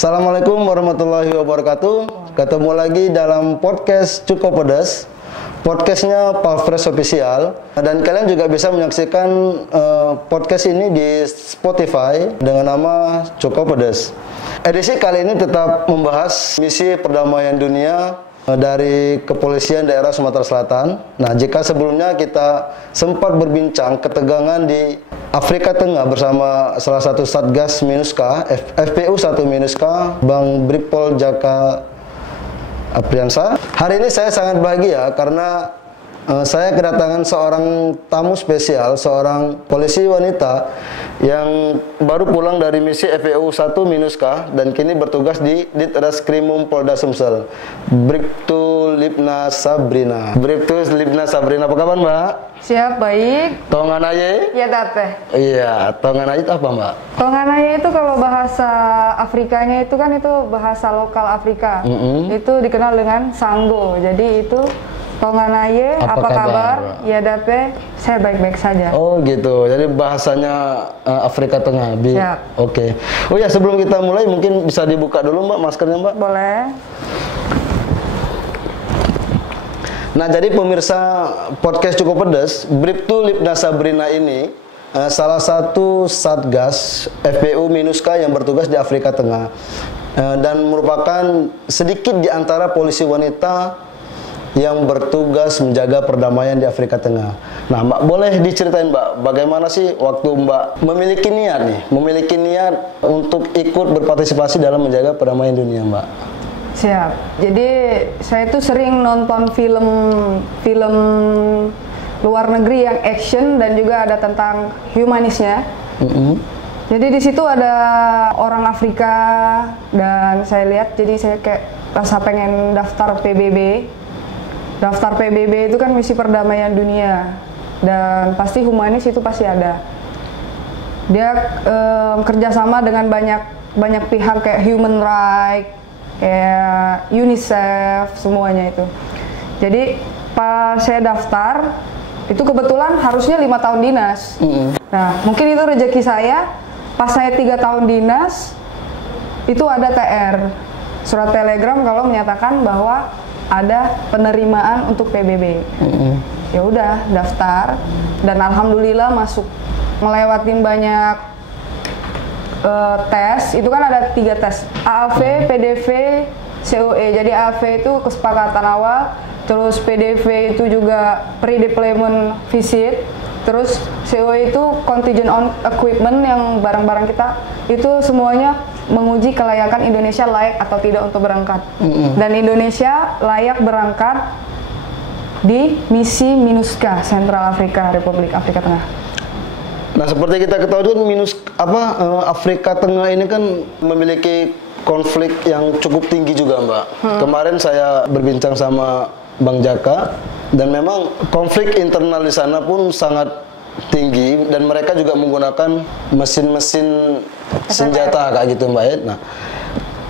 Assalamualaikum warahmatullahi wabarakatuh. Ketemu lagi dalam podcast Cukup Pedas, podcastnya Palfres Official. Dan kalian juga bisa menyaksikan podcast ini di Spotify dengan nama Cukup Pedas. Edisi kali ini tetap membahas misi perdamaian dunia dari Kepolisian Daerah Sumatera Selatan. Nah, jika sebelumnya kita sempat berbincang ketegangan di Afrika Tengah bersama salah satu Satgas Minuska, FPU 1 Minuska, Bang Brigpol Jaka Apriansa. Hari ini saya sangat bahagia karena saya kedatangan seorang tamu spesial, seorang polisi wanita yang baru pulang dari misi FPU 1 Minuska dan kini bertugas di Ditreskrimum Polda Sumsel. Bribtu Lipna Sabrina. Bribtu Lipna Sabrina, apa kabar Mbak? Siap, baik. Tongan aye? Ya, Tate. Iya, tongan aye itu apa Mbak? Tongan aye itu kalau bahasa Afrikanya itu kan itu bahasa lokal Afrika. Itu dikenal dengan Sanggo. Jadi itu Tongan aye, apa kabar? Ya, Dape, saya baik-baik saja. Oh gitu, jadi bahasanya Afrika Tengah. Siap. Oke. Oh ya, sebelum kita mulai mungkin bisa dibuka dulu Mbak maskernya Mbak. Boleh. Nah, jadi pemirsa podcast Cukup Pedas, Bribtu Lipna Sabrina ini salah satu Satgas FPU Minuska yang bertugas di Afrika Tengah dan merupakan sedikit di antara polisi wanita yang bertugas menjaga perdamaian di Afrika Tengah. Nah, Mbak, boleh diceritain Mbak, bagaimana sih waktu Mbak memiliki niat untuk ikut berpartisipasi dalam menjaga perdamaian dunia, Mbak? Siap. Jadi saya tuh sering nonton film luar negeri yang action dan juga ada tentang humanisnya. Jadi di situ ada orang Afrika dan saya lihat, jadi saya kayak rasa pengen daftar PBB. Daftar PBB itu kan misi perdamaian dunia dan pasti humanis itu pasti ada. Dia kerjasama dengan banyak pihak kayak human rights, kayak UNICEF, semuanya itu. Jadi pas saya daftar itu kebetulan harusnya 5 tahun dinas. Nah, mungkin itu rezeki saya. Pas saya 3 tahun dinas itu ada TR, surat telegram kalau menyatakan bahwa ada penerimaan untuk PBB. Ya udah daftar dan alhamdulillah masuk, ngelewatin banyak tes. Itu kan ada 3 tes, AAV, PDV, COE. Jadi AAV itu kesepakatan awal, terus PDV itu juga pre-deployment visit, terus COE itu contingent on equipment yang barang-barang kita itu semuanya menguji kelayakan Indonesia layak atau tidak untuk berangkat. Dan Indonesia layak berangkat di misi Minuska, Sentral Afrika, Republik Afrika Tengah. Nah, seperti kita ketahui kan Afrika Tengah ini kan memiliki konflik yang cukup tinggi juga, Mbak. Kemarin saya berbincang sama Bang Jaka dan memang konflik internal di sana pun sangat tinggi dan mereka juga menggunakan mesin-mesin senjata kayak gitu Mbak. Nah,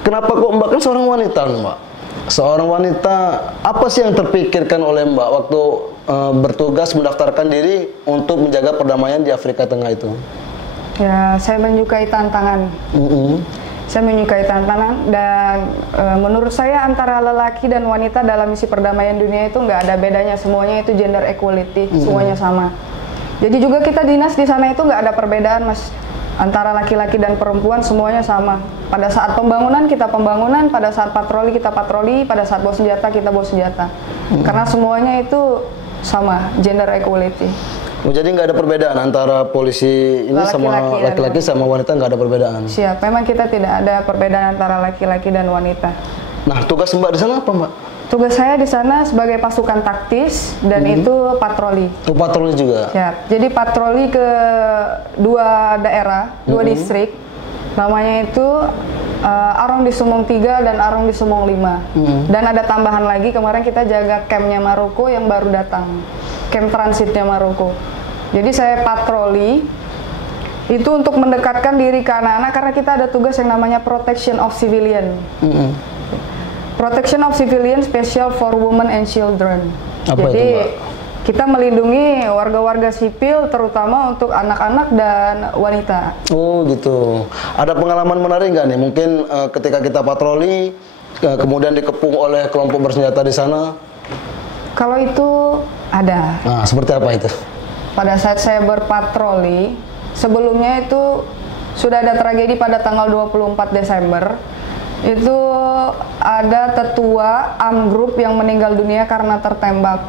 kenapa kok Mbak kan seorang wanita Mbak? Seorang wanita, apa sih yang terpikirkan oleh Mbak waktu bertugas mendaftarkan diri untuk menjaga perdamaian di Afrika Tengah itu? Ya, saya menyukai tantangan. Saya menyukai tantangan dan menurut saya antara lelaki dan wanita dalam misi perdamaian dunia itu nggak ada bedanya, semuanya itu gender equality, semuanya sama. Jadi juga kita dinas di sana itu nggak ada perbedaan Mas, antara laki-laki dan perempuan semuanya sama. Pada saat pembangunan kita pembangunan, pada saat patroli kita patroli, pada saat bawa senjata kita bawa senjata. Karena semuanya itu sama, gender equality. Oh, jadi nggak ada perbedaan antara polisi ini sama laki-laki sama wanita, nggak ada perbedaan? Siap, memang kita tidak ada perbedaan antara laki-laki dan wanita. Nah, tugas Mbak di sana apa Mbak? Tugas saya di sana sebagai pasukan taktis dan itu patroli. Oh, patroli juga? Siap. Jadi patroli ke 2 daerah, 2 distrik. Namanya itu Arong di Sumong 3 dan Arong di Sumong 5. Dan ada tambahan lagi, kemarin kita jaga campnya Maroko yang baru datang. Camp transitnya Maroko. Jadi saya patroli itu untuk mendekatkan diri ke anak-anak karena kita ada tugas yang namanya protection of civilian. Protection of Civilian Special for Women and Children. Apa Jadi itu, Mbak? kita melindungi warga-warga sipil, terutama untuk anak-anak dan wanita. Oh gitu. Ada pengalaman menarik nggak nih? Mungkin ketika kita patroli, kemudian dikepung oleh kelompok bersenjata di sana? Kalau itu ada. Nah, seperti apa itu? Pada saat saya berpatroli, sebelumnya itu sudah ada tragedi pada tanggal 24 Desember. Itu ada tetua AMGRUP yang meninggal dunia karena tertembak.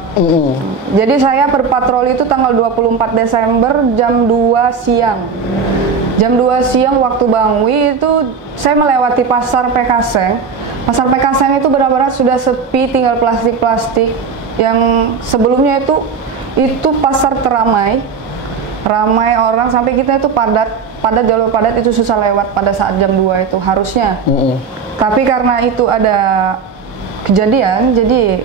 Jadi saya berpatroli itu tanggal 24 Desember jam 2 siang. Jam 2 siang waktu Bangwi itu saya melewati pasar Pekaseng. Pasar Pekaseng itu benar-benar sudah sepi, tinggal plastik-plastik. Yang sebelumnya itu pasar teramai. Ramai orang sampai kita itu padat jalur padat itu susah lewat pada saat jam 2 itu harusnya. Tapi karena itu ada kejadian, jadi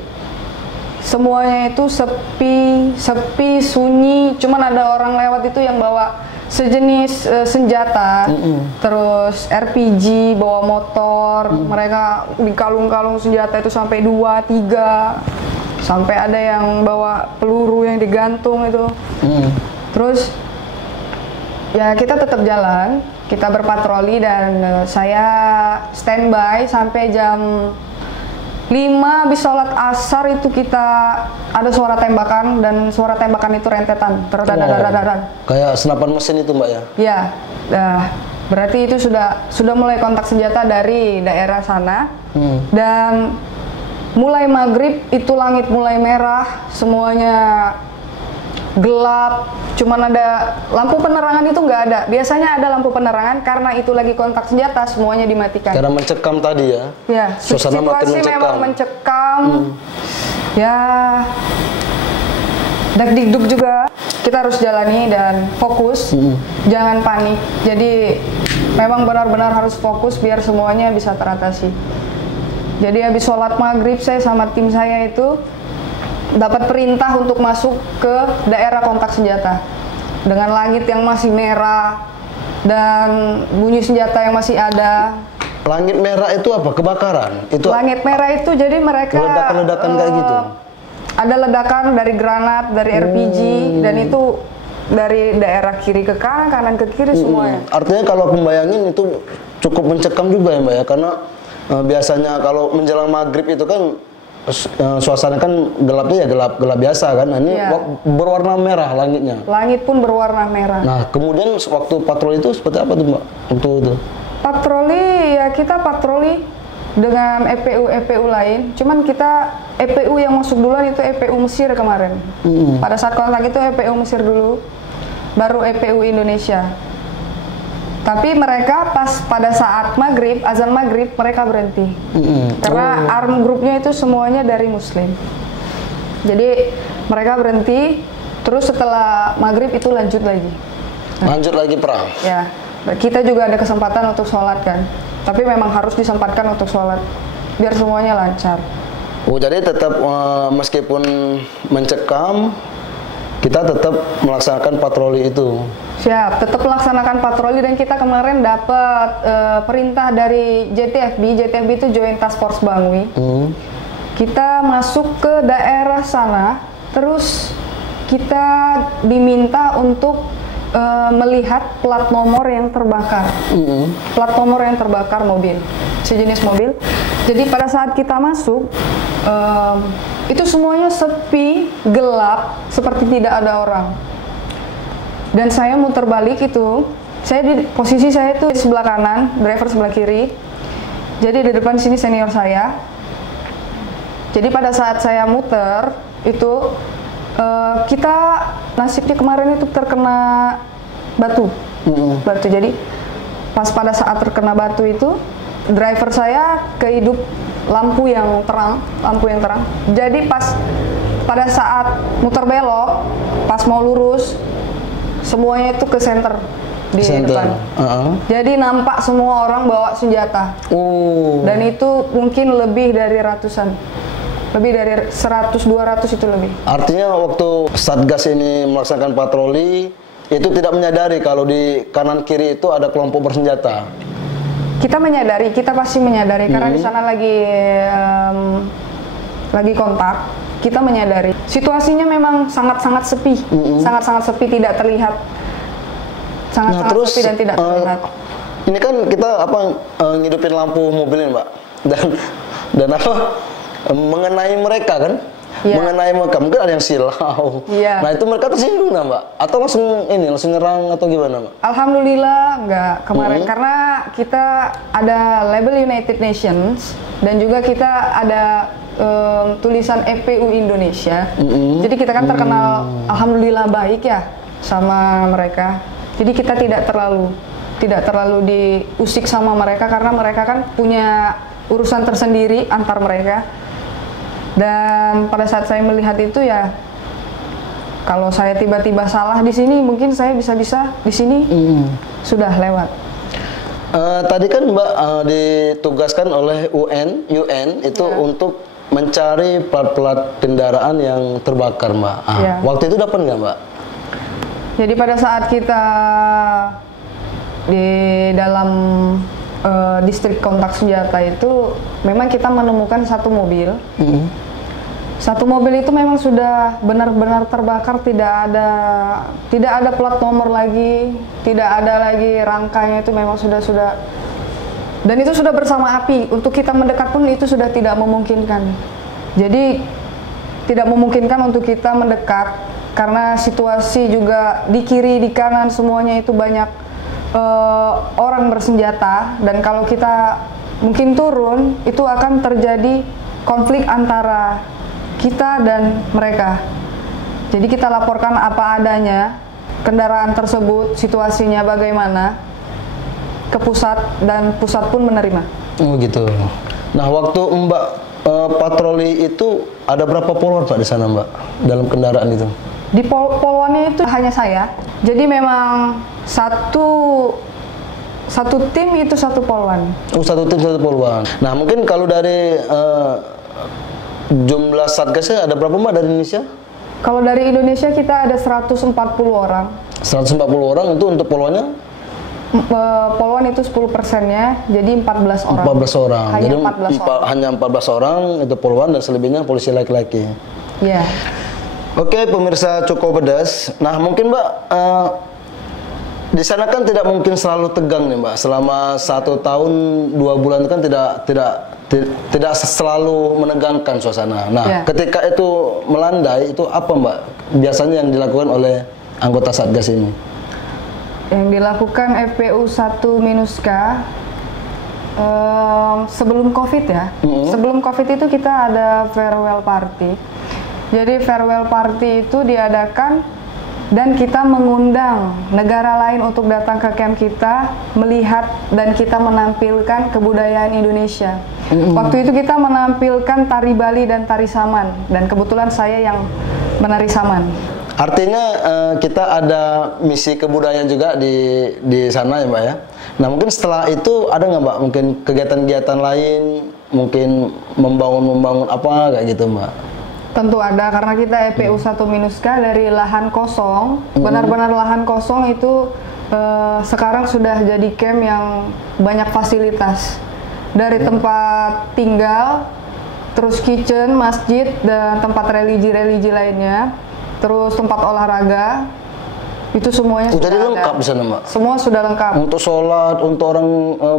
semuanya itu sepi, sunyi. Cuman ada orang lewat itu yang bawa sejenis senjata, terus RPG, bawa motor. Mereka di kalung-kalung senjata itu sampai 2, 3, sampai ada yang bawa peluru yang digantung itu. Terus ya kita tetap jalan. Kita berpatroli dan saya standby sampai jam 5 habis sholat asar itu kita ada suara tembakan dan suara tembakan itu rentetan. Kayak senapan mesin itu Mbak ya? Ya, berarti itu sudah mulai kontak senjata dari daerah sana. Dan mulai maghrib itu langit mulai merah, semuanya gelap, cuman ada lampu penerangan itu nggak ada. Biasanya ada lampu penerangan karena itu lagi kontak senjata, semuanya dimatikan. Karena mencekam tadi ya? Ya, Suasana situasi memang mencekam. Ya, dak-dikduk juga. Kita harus jalani dan fokus, jangan panik. Jadi memang benar-benar harus fokus biar semuanya bisa teratasi. Jadi habis sholat maghrib saya sama tim saya itu dapat perintah untuk masuk ke daerah kontak senjata dengan langit yang masih merah dan bunyi senjata yang masih ada. Langit merah itu apa? Kebakaran? Itu langit merah itu jadi mereka ledakan-ledakan kayak gitu? Ada ledakan dari granat, dari RPG, dan itu dari daerah kiri ke kanan, kanan ke kiri semuanya. Artinya kalau aku bayangin itu cukup mencekam juga ya Mbak ya, karena biasanya kalau menjelang maghrib itu kan suasana kan gelapnya ya gelap biasa kan. Nah, ini berwarna merah langitnya. Langit pun berwarna merah. Nah, kemudian waktu patroli itu seperti apa tuh Mbak? Waktu itu? Patroli ya kita patroli dengan EPU lain. Cuman kita EPU yang masuk duluan itu EPU Mesir kemarin. Pada saat kontak itu EPU Mesir dulu, baru EPU Indonesia. Tapi mereka pada saat maghrib, azan maghrib, mereka berhenti. Karena arm grupnya itu semuanya dari Muslim. Jadi mereka berhenti, terus setelah maghrib itu lanjut lagi. Lanjut lagi perang? Ya, kita juga ada kesempatan untuk sholat kan. Tapi memang harus disempatkan untuk sholat, biar semuanya lancar. Oh, jadi tetap meskipun mencekam, kita tetap melaksanakan patroli itu? Siap, tetap melaksanakan patroli dan kita kemarin dapat perintah dari JTFB itu Joint Task Force Bangwi. Kita masuk ke daerah sana, terus kita diminta untuk melihat plat nomor yang terbakar. Plat nomor yang terbakar mobil, sejenis mobil. Jadi pada saat kita masuk, itu semuanya sepi, gelap, seperti tidak ada orang. Dan saya muter balik itu, posisi saya itu di sebelah kanan, driver sebelah kiri. Jadi di depan sini senior saya. Jadi pada saat saya muter itu kita nasibnya kemarin itu terkena batu. Jadi pas pada saat terkena batu itu, driver saya kehidup lampu yang terang. Jadi pada saat muter belok, pas mau lurus, semuanya itu ke center di depan. Jadi nampak semua orang bawa senjata. Dan itu mungkin lebih dari ratusan. Lebih dari 100-200 itu lebih. Artinya waktu Satgas ini melaksanakan patroli, itu tidak menyadari kalau di kanan kiri itu ada kelompok bersenjata? Kita menyadari, kita pasti menyadari karena di sana lagi kontak. kita menyadari situasinya memang sangat-sangat sepi, sangat-sangat sepi, tidak terlihat, sangat-sangat sepi dan tidak terlihat. Ini kan kita ngidupin lampu mobil ini, Mbak, dan mengenai mereka kan, mengenai mereka mungkin ada yang silau. Nah itu mereka tersinggung, Mbak, atau langsung nyerang atau gimana, Mbak? Alhamdulillah enggak kemarin, karena kita ada label United Nations dan juga kita ada tulisan EPU Indonesia. Jadi kita kan terkenal alhamdulillah baik ya sama mereka. Jadi kita tidak terlalu diusik sama mereka karena mereka kan punya urusan tersendiri antar mereka. Dan pada saat saya melihat itu ya, kalau saya tiba-tiba salah di sini, mungkin saya bisa-bisa di sini sudah lewat. Tadi kan Mbak ditugaskan oleh UN itu untuk mencari plat-plat kendaraan yang terbakar, Mbak. Waktu itu dapat nggak, Mbak? Jadi pada saat kita di dalam distrik kontak senjata itu, memang kita menemukan satu mobil. Satu mobil itu memang sudah benar-benar terbakar, tidak ada plat nomor lagi, tidak ada lagi rangkanya, itu memang sudah dan itu sudah bersama api. Untuk kita mendekat pun itu sudah tidak memungkinkan. Jadi tidak memungkinkan untuk kita mendekat karena situasi juga di kiri di kanan semuanya itu banyak orang bersenjata, dan kalau kita mungkin turun itu akan terjadi konflik antara kita dan mereka. Jadi kita laporkan apa adanya, kendaraan tersebut situasinya bagaimana, ke pusat, dan pusat pun menerima. Oh gitu. Nah waktu Mbak patroli itu ada berapa poluan, Pak, di sana, Mbak, dalam kendaraan itu? Di poluannya itu hanya saya. Jadi memang satu tim itu satu poluan. Oh, satu tim satu poluan. Nah mungkin kalau dari jumlah satgasnya ada berapa, Mbak, dari Indonesia? Kalau dari Indonesia kita ada 140 orang. 140 orang itu untuk poluannya? Poluan itu 10%-nya, jadi 14 orang. 14 orang. Hanya jadi 14 orang. Hanya 14 orang itu poluan, dan selebihnya polisi laki-laki. Iya. Oke, pemirsa Cukup Pedas. Nah mungkin, Mbak, di sana kan tidak mungkin selalu tegang nih, Mbak. Selama 1 tahun 2 bulan kan tidak selalu menegangkan suasana. Nah, ketika itu melandai, itu apa, Mbak, biasanya yang dilakukan oleh anggota Satgas ini? Yang dilakukan FPU 1-K sebelum COVID ya. Sebelum COVID itu kita ada farewell party. Jadi farewell party itu diadakan dan kita mengundang negara lain untuk datang ke camp kita, melihat dan kita menampilkan kebudayaan Indonesia. Waktu itu kita menampilkan tari Bali dan tari Saman, dan kebetulan saya yang menari Saman. Artinya kita ada misi kebudayaan juga di sana ya, Mbak ya. Nah mungkin setelah itu ada nggak, Mbak, mungkin kegiatan-kegiatan lain, mungkin membangun apa kayak gitu, Mbak? Tentu ada, karena kita EPU 1-K dari lahan kosong, benar-benar lahan kosong itu sekarang sudah jadi camp yang banyak fasilitas. Dari tempat tinggal, terus kitchen, masjid, dan tempat religi-religi lainnya, terus tempat olahraga, itu semuanya sudah ada. Lengkap di sana, Mbak? Semua sudah lengkap. Untuk sholat, untuk orang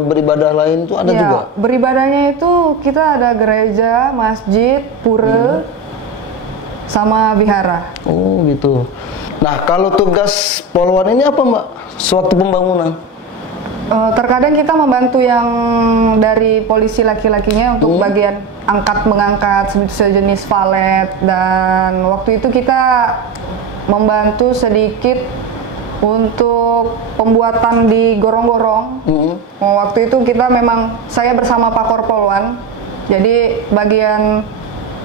beribadah lain itu ada juga? Beribadahnya itu kita ada gereja, masjid, pura, sama vihara. Oh gitu. Nah kalau tugas poluan ini apa, Mbak, sewaktu pembangunan? Terkadang kita membantu yang dari polisi laki-lakinya untuk bagian mengangkat sejenis valet, dan waktu itu kita membantu sedikit untuk pembuatan di gorong-gorong. Waktu itu kita saya bersama Pak Korpolwan, jadi bagian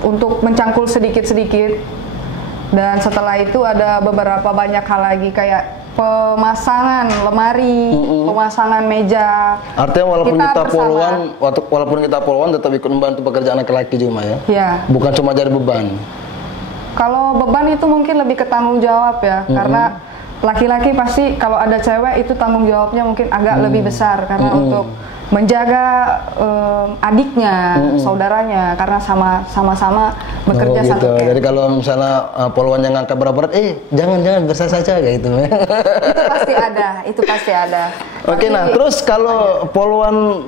untuk mencangkul sedikit-sedikit, dan setelah itu ada beberapa banyak hal lagi kayak pemasangan lemari, pemasangan meja. Artinya walaupun kita poluan tetap ikut membantu pekerjaan laki-laki juga, ya? Iya. Bukan cuma jadi beban. Kalau beban itu mungkin lebih ke tanggung jawab ya, karena laki-laki pasti kalau ada cewek itu tanggung jawabnya mungkin agak lebih besar, karena untuk menjaga adiknya, saudaranya, karena sama-sama bekerja gitu. satu camp. Jadi kalau misalnya poluan yang ngangkat berat-berat, jangan bersah saja kayak gitu. Itu pasti ada. Oke, nah terus kalau poluan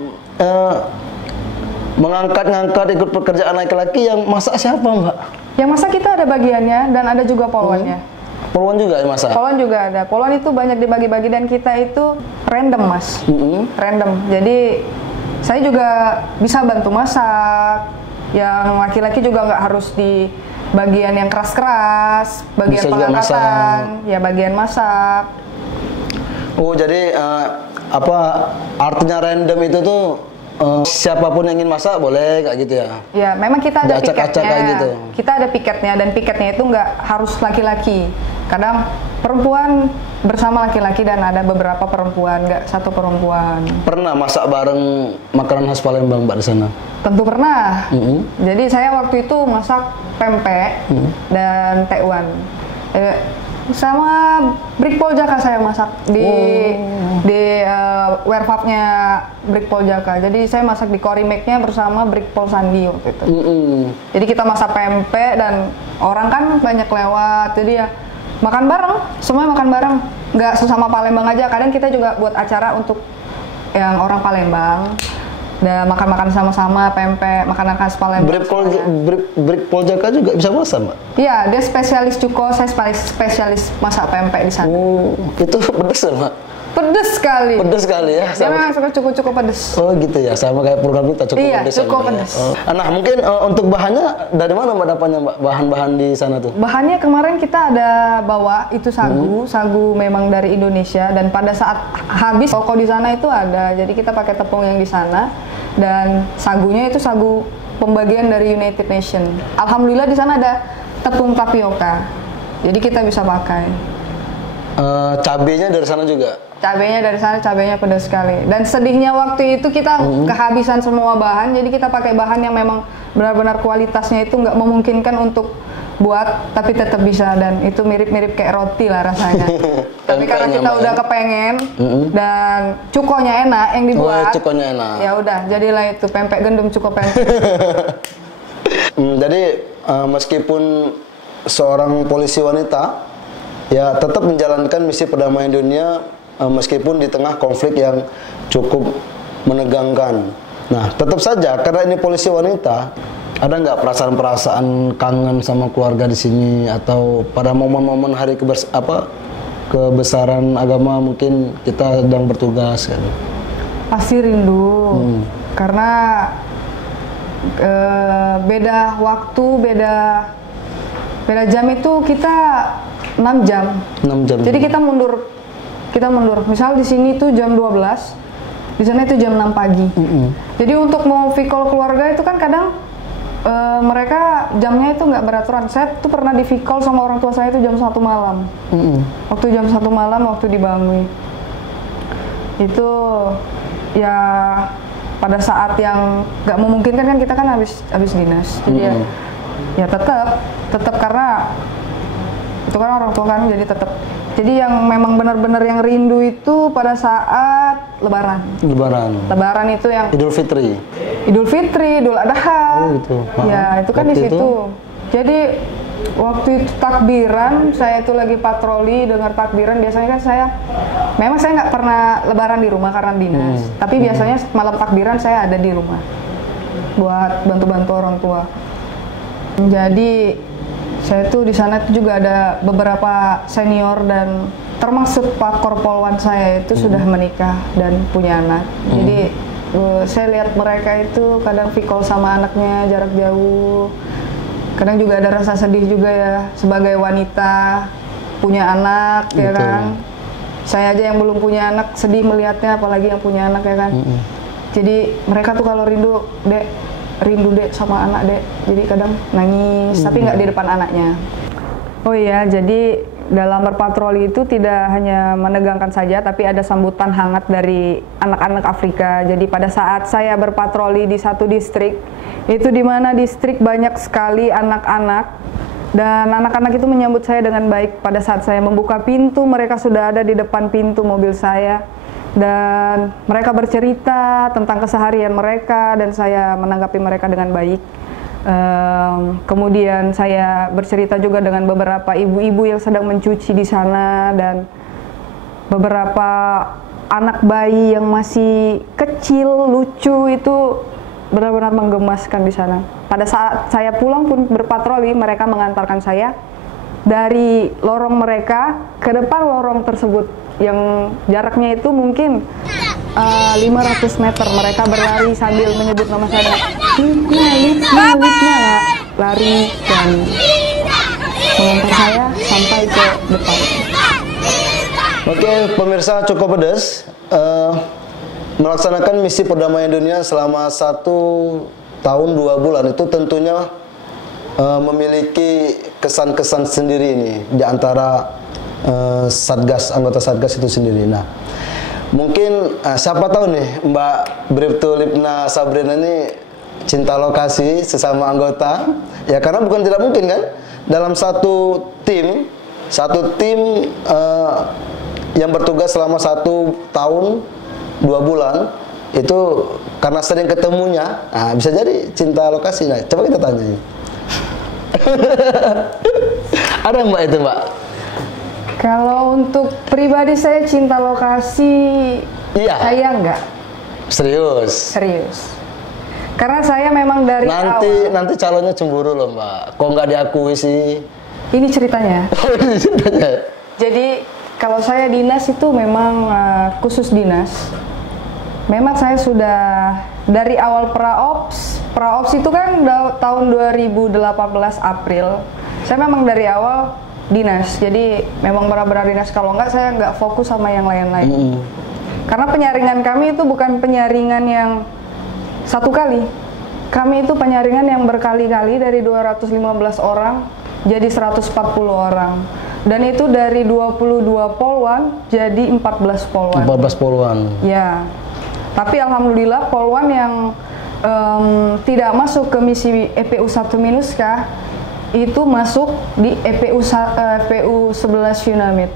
mengangkat-ngangkat ikut pekerjaan laki-laki, yang masak siapa, Mbak? Yang masak kita ada bagiannya dan ada juga poluannya. Poluan juga yang masak? Poluan juga ada. Poluan itu banyak dibagi-bagi dan kita itu random, Mas. Random. Jadi saya juga bisa bantu masak. Yang laki-laki juga nggak harus di bagian yang keras-keras, bagian bisa pengangkatan, ya bagian masak. Oh, jadi artinya random itu tuh siapapun yang ingin masak boleh kayak gitu ya? Ya, memang kita ada piketnya. Gitu. Kita ada piketnya, dan piketnya itu nggak harus laki-laki. Kadang perempuan bersama laki-laki dan ada beberapa perempuan, nggak satu perempuan. Pernah masak bareng makanan khas Palembang, Mbak, di sana? Tentu pernah. Jadi saya waktu itu masak pempek dan tekwan. Sama Brikpol Jaka saya masak di warehub-nya Brikpol Jaka. Jadi saya masak di Korimek-nya bersama Brikpol Sandi waktu itu. Jadi kita masak pempek dan orang kan banyak lewat, jadi ya makan bareng, semuanya makan bareng. Nggak sesama Palembang aja, kadang kita juga buat acara untuk yang orang Palembang. Dan makan-makan sama-sama pempek, makanan khas Palembang. Brikpol Jaka juga bisa masak, Mbak? Iya, dia spesialis cuko, saya spesialis masak pempek di sana. Oh, itu pedes ya, Mbak? Pedes sekali. Pedes sekali ya? Dia memang suka cuko-cuko pedes. Oh gitu ya, sama kayak program kita, cuko pedes. Iya, cuko pedes. Ya. Nah, mungkin untuk bahannya dari mana Mbak dapatnya, Mbak? Bahan-bahan di sana tuh? Bahannya kemarin kita ada bawa, itu sagu. Sagu memang dari Indonesia, dan pada saat habis toko di sana itu ada. Jadi kita pakai tepung yang di sana, dan sagunya itu sagu pembagian dari United Nations. Alhamdulillah di sana ada tepung tapioka. Jadi kita bisa pakai. Cabenya dari sana juga? Cabenya dari sana, cabenya pedas sekali. Dan sedihnya waktu itu kita kehabisan semua bahan, jadi kita pakai bahan yang memang benar-benar kualitasnya itu nggak memungkinkan untuk buat, tapi tetap bisa, dan itu mirip-mirip kayak roti lah rasanya. Tapi karena kita udah kepengen dan cukonya enak yang dibuat, cukonya enak. Ya udah, jadilah itu pempek gendum cuko pempek. Jadi meskipun seorang polisi wanita ya tetap menjalankan misi perdamaian dunia meskipun di tengah konflik yang cukup menegangkan. Nah, tetap saja karena ini polisi wanita, ada nggak perasaan-perasaan kangen sama keluarga di sini, atau pada momen-momen hari kebesaran agama mungkin kita sedang bertugas kan? Pasti rindu, karena beda waktu, beda jam itu kita 6 jam. 6 jam. Jadi kita mundur. Misal di sini tuh jam 12, di sana itu jam 6 pagi. Jadi untuk mau vikol keluarga itu kan kadang mereka jamnya itu nggak beraturan. Saya tuh pernah di vikol sama orang tua saya itu jam 1 malam. Waktu jam 1 malam waktu di Bangui. Itu ya pada saat yang nggak memungkinkan kan, kita kan habis dinas. Jadi ya tetap karena itu kan orang tua kan, jadi tetap. Jadi yang memang benar-benar yang rindu itu pada saat Lebaran. Lebaran itu yang Idul Fitri, Idul Adha. Oh gitu. Ya itu kan di situ. Jadi waktu itu takbiran, saya itu lagi patroli dengar takbiran. Biasanya kan memang saya nggak pernah Lebaran di rumah karena dinas. Tapi biasanya malam takbiran saya ada di rumah buat bantu-bantu orang tua. Jadi saya tuh di sana juga ada beberapa senior, dan termasuk Pak Korpolwan saya itu sudah menikah dan punya anak. Jadi saya lihat mereka itu kadang vikol sama anaknya jarak jauh. Kadang juga ada rasa sedih juga ya, sebagai wanita punya anak. Betul. Ya kan. Saya aja yang belum punya anak sedih melihatnya, apalagi yang punya anak ya kan. Jadi mereka tuh kalau rindu dek sama anak dek, jadi kadang nangis, tapi nggak di depan anaknya. Oh iya, jadi dalam berpatroli itu tidak hanya menegangkan saja, tapi ada sambutan hangat dari anak-anak Afrika. Jadi pada saat saya berpatroli di satu distrik, itu di mana distrik banyak sekali anak-anak, dan anak-anak itu menyambut saya dengan baik. Pada saat saya membuka pintu, mereka sudah ada di depan pintu mobil saya. dan mereka bercerita tentang keseharian mereka dan saya menanggapi mereka dengan baik. Kemudian saya bercerita juga dengan beberapa ibu-ibu yang sedang mencuci di sana dan beberapa anak bayi yang masih kecil, lucu, itu benar-benar menggemaskan di sana. Pada saat saya pulang pun berpatroli, mereka mengantarkan saya dari lorong mereka ke depan lorong tersebut yang jaraknya itu mungkin 500 meter. Mereka berlari sambil menyebut nama saya, Litna, lari dan mengantar saya sampai ke depan. Oke, pemirsa Cukup Pedas, melaksanakan misi perdamaian dunia selama 1 tahun 2 bulan itu tentunya memiliki kesan-kesan sendiri ini di antara anggota Satgas itu sendiri. Nah, mungkin siapa tahu nih Mbak Bribtu Lipna Sabrina ini cinta lokasi sesama anggota, ya karena bukan tidak mungkin kan dalam satu tim yang bertugas selama 1 tahun 2 bulan itu karena sering ketemunya, bisa jadi cinta lokasi. Nah, coba kita tanya. Ada Mbak itu, Mbak? Kalau untuk pribadi saya cinta lokasi, iya. Saya enggak. Serius? Serius. Karena saya memang dari awal. Nanti calonnya cemburu loh Mbak. Kok nggak diakui sih? Ini ceritanya. Oh, ini ceritanya. Jadi kalau saya dinas itu memang khusus dinas. Memang saya sudah dari awal praops itu kan tahun 2018 April. Saya memang dari awal dinas, jadi memang benar-benar dinas. Kalau enggak saya nggak fokus sama yang lain-lain. Karena penyaringan kami itu bukan penyaringan yang satu kali. Kami itu penyaringan yang berkali-kali dari 215 orang jadi 140 orang. Dan itu dari 22 polwan jadi 14 polwan. 14 polwan. Ya. Tapi alhamdulillah polwan yang tidak masuk ke misi EPU 1 Minuska itu masuk di EPU 11 UNAMID.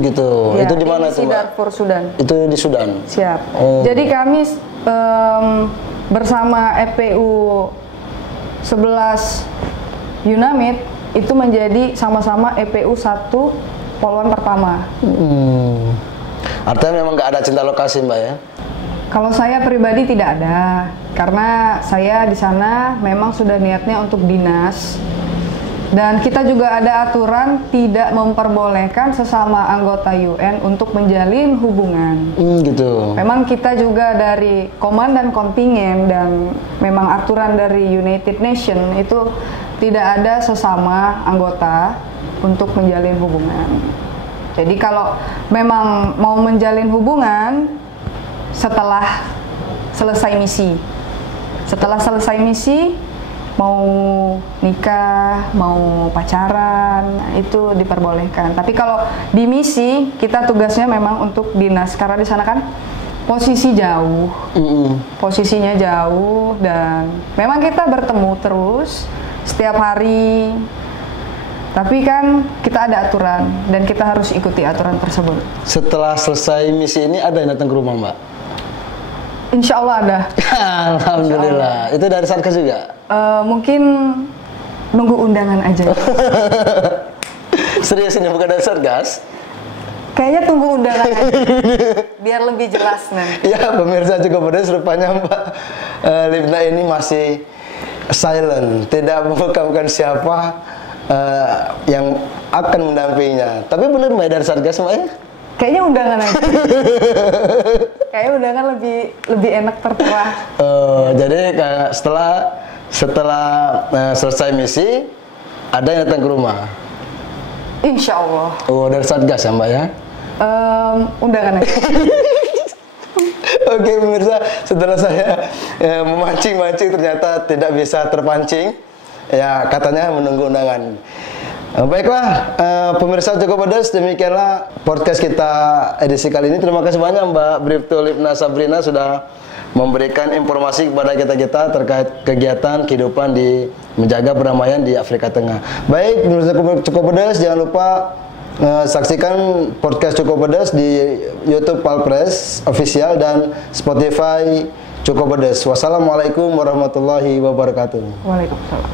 Gitu. Ya, itu di mana itu, Mbak? Darfur, Sudan. Itu di Sudan. Siap. Oh. Jadi kami bersama EPU 11 UNAMID itu menjadi sama-sama EPU 1 polwan pertama. Artinya memang nggak ada cinta lokasi Mbak ya? Kalau saya pribadi tidak ada, karena saya di sana memang sudah niatnya untuk dinas. Dan kita juga ada aturan tidak memperbolehkan sesama anggota UN untuk menjalin hubungan. Gitu. Memang kita juga dari komandan kontingen dan memang aturan dari United Nations itu tidak ada sesama anggota untuk menjalin hubungan. Jadi kalau memang mau menjalin hubungan setelah selesai misi. Setelah selesai misi, mau nikah, mau pacaran, itu diperbolehkan. Tapi kalau di misi, kita tugasnya memang untuk dinas. Karena di sana kan posisi jauh. Posisinya jauh dan memang kita bertemu terus setiap hari. Tapi kan kita ada aturan dan kita harus ikuti aturan tersebut. Setelah selesai misi ini ada yang datang ke rumah Mbak? Insya Allah ada. Alhamdulillah. Itu dari Satgas juga? Mungkin nunggu undangan aja. Serius ini bukan dari Satgas? Kayaknya tunggu undangan aja. Biar lebih jelas nanti. Ya pemirsa Cukup Pedas, rupanya Mbak Lipna ini masih silent. Tidak mengungkapkan siapa yang akan mendampinginya. Tapi benar Mbak dari Satgas Mbak ya? Kayaknya undangan aja. Kayaknya undangan lebih enak tertera. Jadi setelah selesai misi ada yang datang ke rumah. Insya Allah. Oh dari Satgas ya Mbak ya? Undangan aja. Oke pemirsa, setelah saya memancing-mancing ternyata tidak bisa terpancing. Ya katanya menunggu undangan. Baiklah, pemirsa Cukup Pedas, demikianlah podcast kita edisi kali ini. Terima kasih banyak Mbak Bribtu Lipna Sabrina sudah memberikan informasi kepada kita terkait kegiatan kehidupan di menjaga perdamaian di Afrika Tengah. Baik, pemirsa Cukup Pedas, jangan lupa Saksikan podcast Cukup Pedas di YouTube Palpres Official dan Spotify Cukup Pedas. Wassalamualaikum warahmatullahi wabarakatuh. Waalaikumsalam.